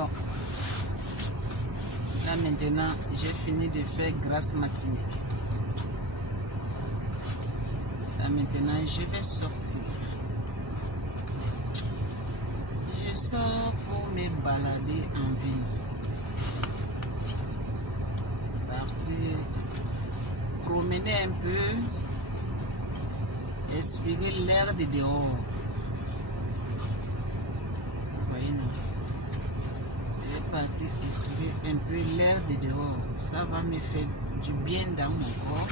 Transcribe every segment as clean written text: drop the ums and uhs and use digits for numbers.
Bon. Là maintenant, j'ai fini de faire grasse matinée. Là maintenant, je vais sortir. Je sors pour me balader en ville. Partir, promener un peu, respirer l'air de dehors. Vous voyez, non? Je vais partir respirer un peu l'air de dehors. Ça va me faire du bien dans mon corps.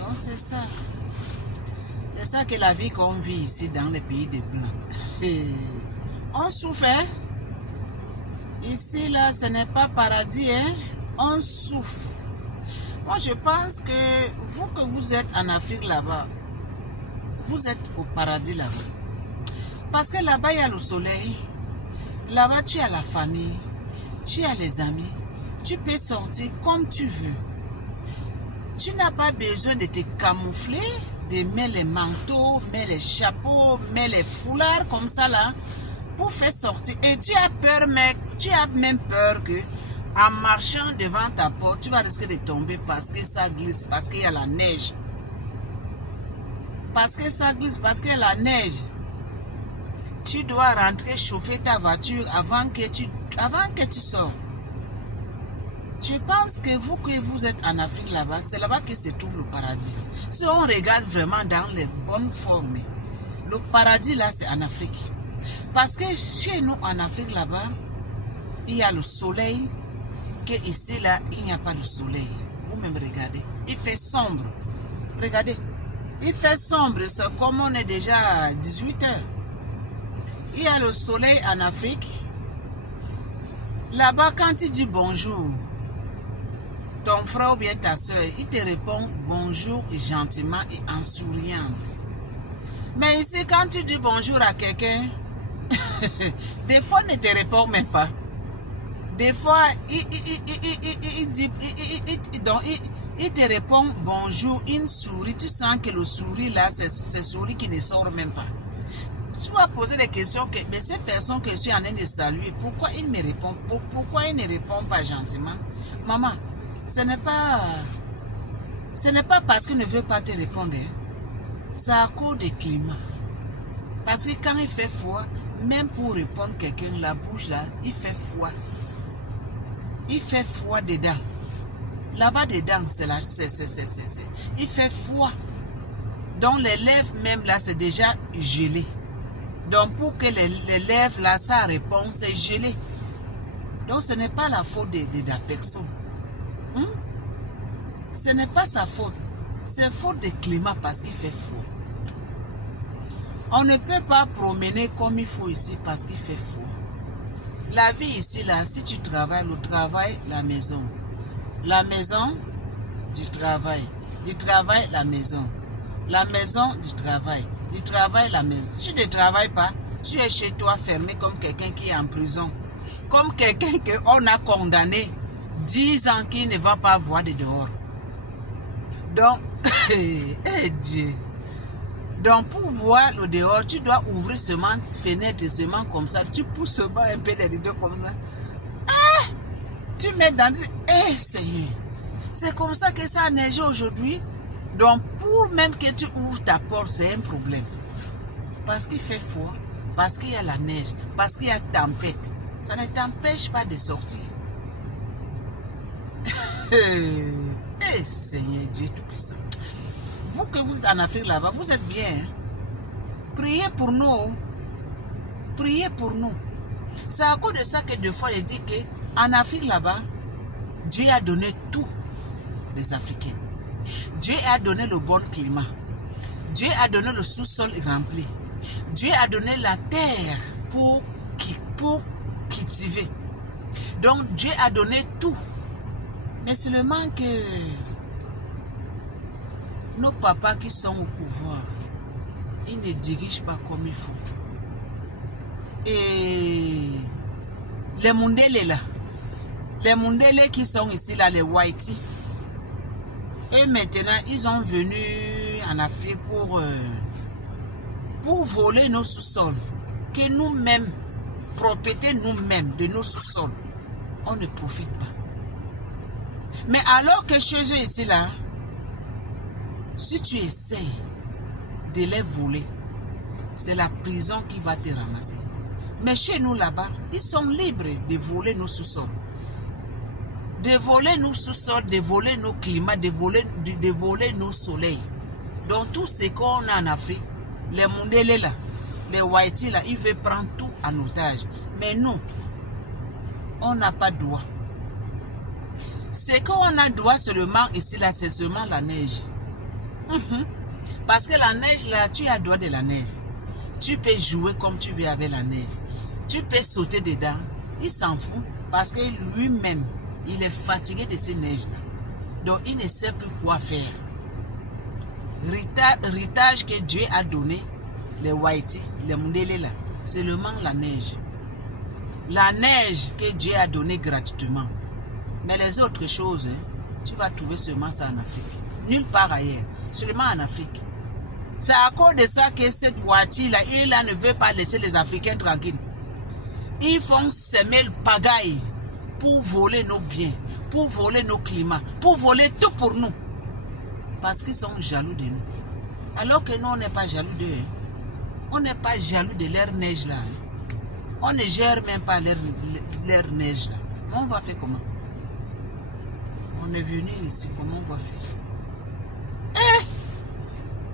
Donc c'est ça. C'est ça que la vie qu'on vit ici dans les pays des Blancs. On souffre. Hein? Ici, là, ce n'est pas paradis. Hein? On souffre. Moi, je pense que vous êtes en Afrique là-bas, vous êtes au paradis là-bas. Parce que là-bas, il y a le soleil. Là-bas, tu as la famille. Tu as les amis. Tu peux sortir comme tu veux. Tu n'as pas besoin de te camoufler, de mettre les manteaux, mettre les chapeaux, mettre les foulards comme ça là, pour faire sortir. Et tu as peur, mec. Tu as même peur que, en marchant devant ta porte, tu vas risquer de tomber parce que ça glisse, parce qu'il y a la neige. Parce que ça glisse, parce qu'il y a la neige. Tu dois rentrer chauffer ta voiture avant que tu sors. Je pense que vous êtes en Afrique là-bas, c'est là-bas que se trouve le paradis. Si on regarde vraiment dans les bonnes formes, le paradis là c'est en Afrique. Parce que chez nous en Afrique là-bas, il y a le soleil, que ici là, il n'y a pas de soleil. Vous-même regardez, il fait sombre. Regardez, il fait sombre, c'est comme on est déjà à 18 h. Il y a le soleil en Afrique. Là-bas, quand tu dis bonjour, ton frère ou bien ta soeur, il te répond bonjour gentiment et en souriant. Mais ici, quand tu dis bonjour à quelqu'un, des fois, il ne te répond même pas. Des fois, il te répond bonjour, une souris. Tu sens que le souris là, c'est souris qui ne sort même pas. Tu vas poser des questions que, mais cette personne que je suis en train de saluer, pourquoi il me répond, pourquoi il ne répond pas gentiment? Maman, ce n'est pas parce qu'il ne veut pas te répondre. Hein. C'est à cause du climat. Parce que quand il fait froid, même pour répondre quelqu'un, la bouche là, il fait froid. Il fait froid dedans. Là-bas dedans, il fait froid. Donc les lèvres même là, c'est déjà gelé. Donc pour que les lèvres là, ça répond, c'est gelé. Donc ce n'est pas la faute de la personne. Ce n'est pas sa faute. C'est faute du climat parce qu'il fait froid. On ne peut pas promener comme il faut ici parce qu'il fait froid. La vie ici, là, si tu travailles, le travail, la maison. La maison, du travail. Du travail, la maison. La maison, du travail. Du travail, la maison. Si tu ne travailles pas, tu es chez toi fermé comme quelqu'un qui est en prison. Comme quelqu'un qu'on a condamné 10 ans qui ne va pas voir de dehors. Donc, Dieu. Donc, pour voir le dehors, tu dois ouvrir seulement fenêtre seulement comme ça. Tu pousses seulement un peu les rideaux comme ça. Ah! Tu mets dans... Seigneur. C'est comme ça que ça a neigé aujourd'hui. Donc, pour même que tu ouvres ta porte, c'est un problème. Parce qu'il fait froid, parce qu'il y a la neige, parce qu'il y a tempête. Ça ne t'empêche pas de sortir. Seigneur Dieu Tout-Puissant. Vous que vous êtes en Afrique là-bas, vous êtes bien. Hein? Priez pour nous. Priez pour nous. C'est à cause de ça que des fois, je dis qu'en Afrique là-bas, Dieu a donné tout les Africains. Dieu a donné le bon climat. Dieu a donné le sous-sol rempli. Dieu a donné la terre pour cultiver. Donc Dieu a donné tout. Mais seulement que nos papas qui sont au pouvoir, ils ne dirigent pas comme il faut. Et les Mundele là, les Mundele qui sont ici là, les Whitey, et maintenant ils sont venus en Afrique pour voler nos sous-sols que nous-mêmes propriété nous-mêmes, de nos sous-sols, on ne profite pas. Mais alors que chez eux ici, là, si tu essayes de les voler, c'est la prison qui va te ramasser. Mais chez nous là-bas, ils sont libres de voler nos sous-sols. De voler nos sous-sols, de voler nos climats, de voler nos soleils. Donc tout ce qu'on a en Afrique, les Mundele là, les Whitey là, ils veulent prendre tout en otage. Mais nous, on n'a pas droit. Ce qu'on a droit seulement ici là, c'est seulement la neige. Parce que la neige là, tu as droit de la neige. Tu peux jouer comme tu veux avec la neige. Tu peux sauter dedans. Il s'en fout parce que lui-même, il est fatigué de ces neiges-là. Donc, il ne sait plus quoi faire. L'héritage que Dieu a donné, les Whitey, les Mundele là, c'est seulement la neige. La neige que Dieu a donnée gratuitement. Mais les autres choses, tu vas trouver seulement ça en Afrique. Nulle part ailleurs. Seulement en Afrique. C'est à cause de ça que cette Whitey-là, il ne veut pas laisser les Africains tranquilles. Ils font semer le pagaille pour voler nos biens, pour voler nos climats, pour voler tout pour nous. Parce qu'ils sont jaloux de nous. Alors que nous, on n'est pas jaloux d'eux. On n'est pas jaloux de leur neige là. On ne gère même pas leur neige là. Mais on va faire comment? On est venu ici, comment on va faire?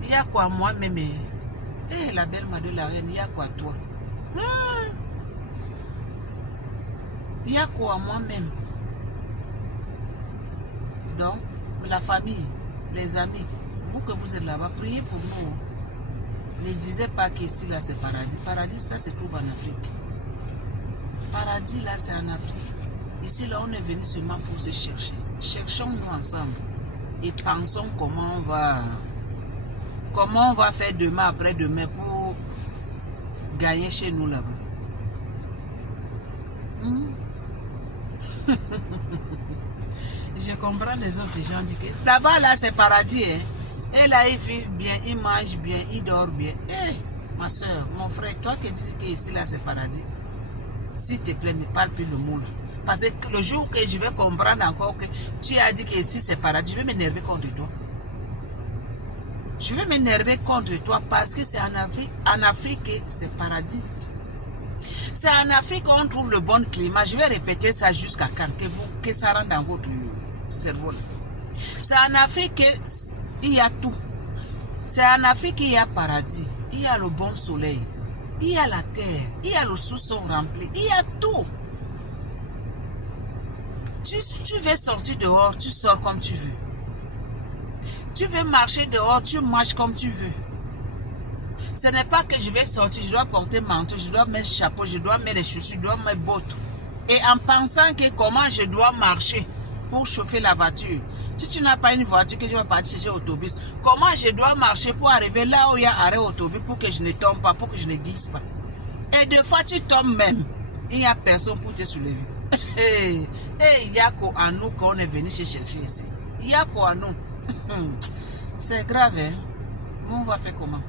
Il y a quoi moi-même? La belle mère de la reine, il y a quoi toi? Il y a quoi moi-même? Donc, la famille, les amis, vous que vous êtes là-bas, priez pour nous. Ne disez pas qu'ici là c'est paradis. Paradis, ça se trouve en Afrique. Paradis là c'est en Afrique. Ici là on est venu seulement pour se chercher. Cherchons-nous ensemble et pensons comment on va faire demain après-demain pour gagner chez nous là-bas. Je comprends les autres gens disent que d'abord là c'est paradis. Et là ils vivent bien, ils mangent bien, ils dorment bien. Ma soeur, mon frère, toi qui dis que ici là c'est paradis, s'il te plaît ne parle plus le mot là. Parce que le jour que je vais comprendre encore que tu as dit que ici c'est paradis, je vais m'énerver contre toi. Je vais m'énerver contre toi parce que c'est en Afrique c'est paradis. C'est en Afrique qu'on trouve le bon climat. Je vais répéter ça jusqu'à quand que ça rentre dans votre cerveau. C'est en Afrique qu'il y a tout. C'est en Afrique qu'il y a paradis. Il y a le bon soleil. Il y a la terre. Il y a le sous-sol rempli. Il y a tout. Tu veux sortir dehors, tu sors comme tu veux. Tu veux marcher dehors, tu marches comme tu veux. Ce n'est pas que je vais sortir, je dois porter manteau, je dois mettre chapeau, je dois mettre les chaussures, je dois mettre bottes. Et en pensant que comment je dois marcher pour chauffer la voiture. Si tu n'as pas une voiture que tu vas partir chercher autobus, comment je dois marcher pour arriver là où il y a arrêt autobus pour que je ne tombe pas, pour que je ne glisse pas. Et des fois tu tombes même, il n'y a personne pour te soulever. Il y a quoi à nous qu'on est venu chercher ici. Il y a quoi à nous. C'est grave, hein? On va faire comment?